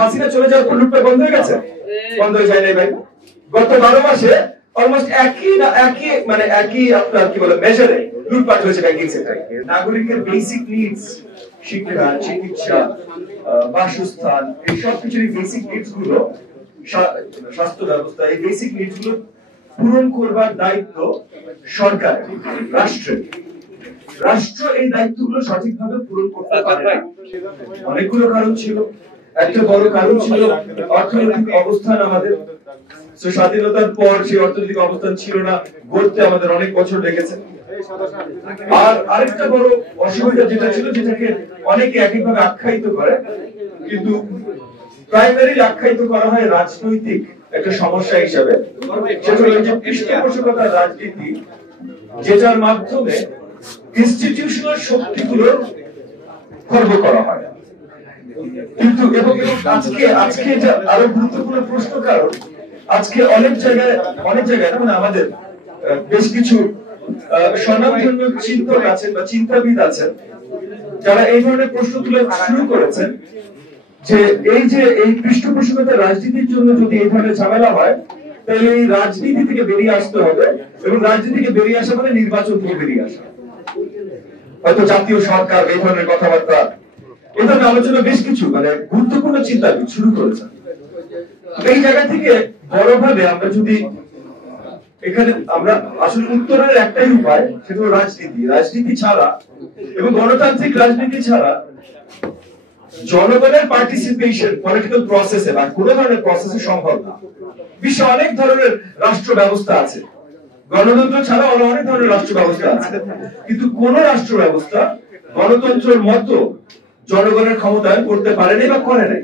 হাসিনা চলে যাওয়ার পর লুটপাট বন্ধ হয়ে গেছে? বন্ধ হয়ে যায় নাই ভাই। গত 12 মাসে অলমোস্ট একই আপনার কি বলে মেজারে লুটপাট হয়েছে ব্যাংকিং সেক্টরে। নাগরিকের বেসিক নিডস, শিক্ষা, চিকিৎসা, বাসস্থান, এই সব কিছুর বেসিক নিডস গুলো, স্বাস্থ্য ব্যবস্থা, এই বেসিক নিডস গুলো পূরণ করবার দায়িত্ব সরকারের, রাষ্ট্রের। রাষ্ট্র এই দায়িত্বগুলো সঠিকভাবে পূরণ করতে পারে না। অনেকগুলো কারণ ছিল। একটা বড় কারণ ছিল অর্থনৈতিক অবস্থান। আমাদের স্বাধীনতার পর সেই অর্থনৈতিক অবস্থান ছিল না, গড়তে আমাদের অনেক বছর লেগেছে। আর আরেকটা বড় অসুবিধা যেটা ছিল, যেটাকে অনেকে একইভাবে আখ্যায়িত করে, কিন্তু প্রাইমারি আখ্যায়িত করা হয় রাজনৈতিক একটা সমস্যা হিসাবে, সেটা হলো যে পৃষ্ঠপোষকতার রাজনীতি, যেটার মাধ্যমে ইনস্টিটিউশনাল শক্তিগুলো খর্ব করা হয়। কিন্তু এবং আজকে আরো গুরুত্বপূর্ণ প্রশ্ন, কারণ আজকে অনেক জায়গায় মানে আমাদের বেশ কিছু স্বনামধন্য চিন্তক আছেন বা চিন্তাবিদ আছেন, যারা এই ধরনের প্রশ্ন তুলে শুরু করেছেন যে এই পৃষ্ঠপোষকতার রাজনীতির জন্য যদি এই ধরনের ঝামেলা হয়, তাহলে এই রাজনীতি থেকে বেরিয়ে আসতে হবে, এবং রাজনীতি থেকে বেরিয়ে আসা মানে নির্বাচন থেকে বেরিয়ে আসা, হয়তো জাতীয় সরকার, এই ধরনের কথাবার্তা, এই ধরনের আলোচনা বেশ কিছু মানে গুরুত্বপূর্ণ চিন্তাবিদ শুরু করেছেন। এই জায়গা থেকে বড়ভাবে আমরা যদি এখানে আমরা আসলে উত্তরের একটাই উপায়, সেটা হলো রাজনীতি ছাড়া এবং গণতান্ত্রিক রাজনীতি ছাড়া জনগণের পার্টিসিপেশন পলিটিক্যাল প্রসেসে বা কোনো ধরনের প্রসেসে সম্ভব না। বিশ্বে অনেক ধরনের রাষ্ট্র ব্যবস্থা আছে, গণতন্ত্র ছাড়া অনেক ধরনের রাষ্ট্র ব্যবস্থা আছে, কিন্তু কোন রাষ্ট্র ব্যবস্থা গণতন্ত্রের মতো জনগণের ক্ষমতায়ন করতে পারেনি বা করে নাই,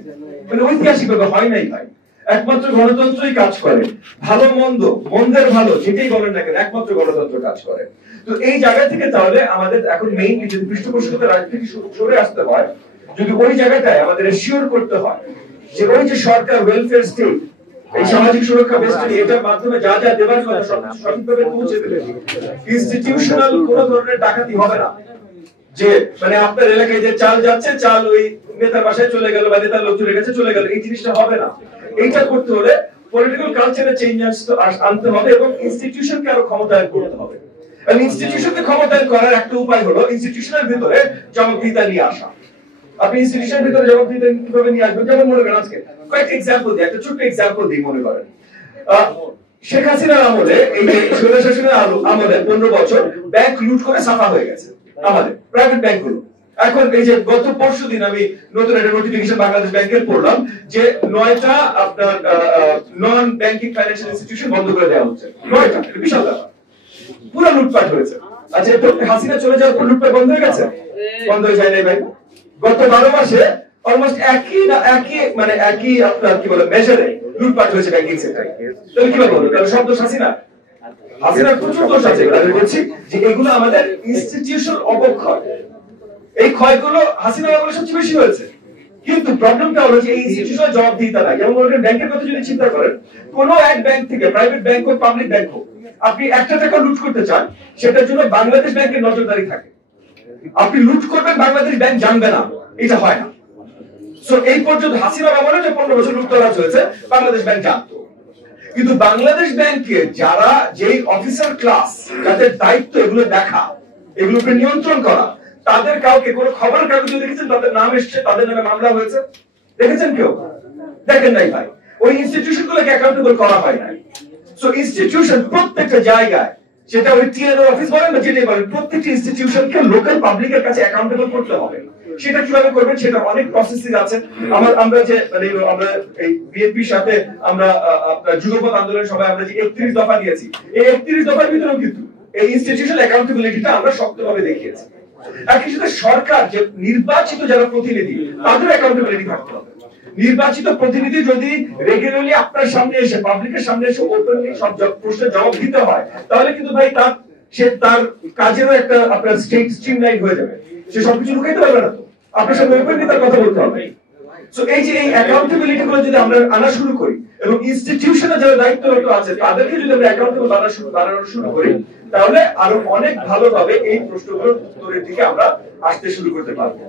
মানে ঐতিহাসিকভাবে হয় নাই ভাই। একমাত্র গণতন্ত্রই কাজ করে, ভালো মন্দ, মন্দের ভালো, যেটাই বলেন না কেন, একমাত্র গণতন্ত্র কাজ করে। তো এই জায়গা থেকে তাহলে আমাদের এখন মেইনলি যদি পৃষ্ঠপোষকতার রাজনীতি সরে আসতে হয়, যদি ওই জায়গাটায় আমাদের এশিওর করতে হয় যে ওই যে সরকার, ওয়েলফেয়ার স্টেট, এই সামাজিক সুরক্ষা বেষ্টনী, এটার মাধ্যমে যা যা দেবার কথা সঠিকভাবে পৌঁছে দেবে, ইনস্টিটিউশনাল কোন ধরনের ডাকাতি হবে না। যে মানে আপনার এলাকায় যে চাল যাচ্ছে, চাল ওই নেতার বাসায় চলে গেল বা নেতার লোক চলে গেছে, এই জিনিসটা হবে না। এইটা করতে হলে পলিটিক্যাল কালচারে চেঞ্জ আনতে হবে এবং ইনস্টিটিউশনকে আরো ক্ষমতায়ন করতে হবে। এবং ইনস্টিটিউশনকে ক্ষমতায়ন করার একটা উপায় হলো ইনস্টিটিউশনের ভিতরে জবাবদিহিতা নিয়ে আসা। আপনি ইনস্টিটিউশনের ভিতরে জবাবদিহিতা কিভাবে নিয়ে আসবেন? যেমন মনে করেন, আজকে কয়েকটা এক্সাম্পল দিই, একটা ছোট্ট এক্সাম্পল দিই। মনে করেন শেখ হাসিনার আমলে, এই স্বৈর শাসনের আমলে 15 বছর ব্যাংক লুট করে সাফা হয়ে গেছে আমাদের প্রাইভেট ব্যাংকগুলো। এখন এই যে গত পরশুদিন আমি নতুন একটা নোটিফিকেশন বাংলাদেশ ব্যাংকের পড়লাম যে 9টা আপনার নন ব্যাংকিং ফাইন্যান্সিয়াল ইনস্টিটিউশন বন্ধ করে দেওয়া হচ্ছে। 9টা, বিশাল ব্যাপার, পুরো লুটপাট হয়েছে। আচ্ছা, তো হাসিনা চলে যাওয়ার পর লুটপাট বন্ধ হয়ে গেছে? বন্ধ হয়ে যায় নাই ভাই। গত 12 মাসে অলমোস্ট একই আপনার কি বলে মেজারে লুটপাট হয়েছে ব্যাংকিং সেক্টরে। তাহলে কিভাবে বলবো? কারণ সব দোষ হাসিনার প্রচুর দোষ আছে। আমি বলছি যে এগুলো আমাদের ইনস্টিটিউশনাল অবক্ষয়, এই ক্ষয়গুলো হাসিনার আমলে সবচেয়ে বেশি হয়েছে। কিন্তু প্রবলেমটা হলো যে এই ইনস্টিটিউশনাল জবাবদিহিতা নাই। যেমন বলবেন ব্যাংকের কথা যদি চিন্তা করেন, কোন এক ব্যাংক থেকে, প্রাইভেট ব্যাংক হোক পাবলিক ব্যাংক হোক, আপনি 1টা টাকা লুট করতে চান, সেটার জন্য বাংলাদেশ ব্যাংকের নজরদারি থাকে। আপনি লুট করবেন, বাংলাদেশ ব্যাংক জানবে না, এটা হয় না। সো এই পর্যন্ত হাসিনার আমলে যে 15 বছর লুটতরাজ হয়েছে, বাংলাদেশ ব্যাংক জানতো। কিন্তু বাংলাদেশ ব্যাংকে যারা যেই অফিসার ক্লাস, যাদের দায়িত্ব এগুলো দেখা, এগুলোকে নিয়ন্ত্রণ করা, তাদের কাউকে কোনো খবরের কাগজে দেখেছেন তাদের নাম এসছে, তাদের নামে মামলা হয়েছে? দেখেছেন কেউ? দেখেন নাই ভাই। ওই ইনস্টিটিউশনগুলোকে অ্যাকাউন্টেবল করা হয় নাই। সো ইনস্টিটিউশন প্রত্যেকটা জায়গায়, সেটা ওই টিএনও অফিস বলেন বা যেটাই বলেন, প্রত্যেকটা ইনস্টিটিউশনকে লোকাল পাবলিকের কাছে অ্যাকাউন্টেবল করতে হবে। সেটা কিভাবে করবেন? সেটা অনেক প্রসেসিং আছে। আমরা যে মানে আমরা এই বিএনপির সাথে আমরা আপনার যুগপৎ আন্দোলনের সবাই আমরা যে 31 দফা দিয়েছি, এই 31 দফার ভিতরেও কিন্তু এই ইনস্টিটিউশনাল অ্যাকাউন্টেবিলিটিটা আমরা শক্তভাবে দেখিয়েছি। একই সাথে সরকার যে নির্বাচিত যারা প্রতিনিধি, তাদের অ্যাকাউন্টেবিলিটি থাকতে হবে। নির্বাচিত প্রতিনিধি যদি রেগুলারলি আপনার সামনে এসে, পাবলিকের সামনে এসে ওপেনলি সব প্রশ্নের জবাব দিতে হয়, তাহলে কিন্তু ভাই তার কাজেরও একটা আপনার স্ট্রিমলাইন হয়ে যাবে। সে সবকিছু লুকাইতে পারবে না, তো আপনার সামনে ওপেনলি তার কথা বলতে হবে। সো এই যে এই অ্যাকাউন্টেবিলিটি গুলো যদি আমরা আনা শুরু করি এবং ইনস্টিটিউশনে যারা দায়িত্বরত আছে তাদেরকে যদি আমরা অ্যাকাউন্টেবল বানানো শুরু করি, তাহলে আরো অনেক ভালোভাবে এই প্রশ্নগুলোর উত্তরের দিকে আমরা আসতে শুরু করতে পারবো।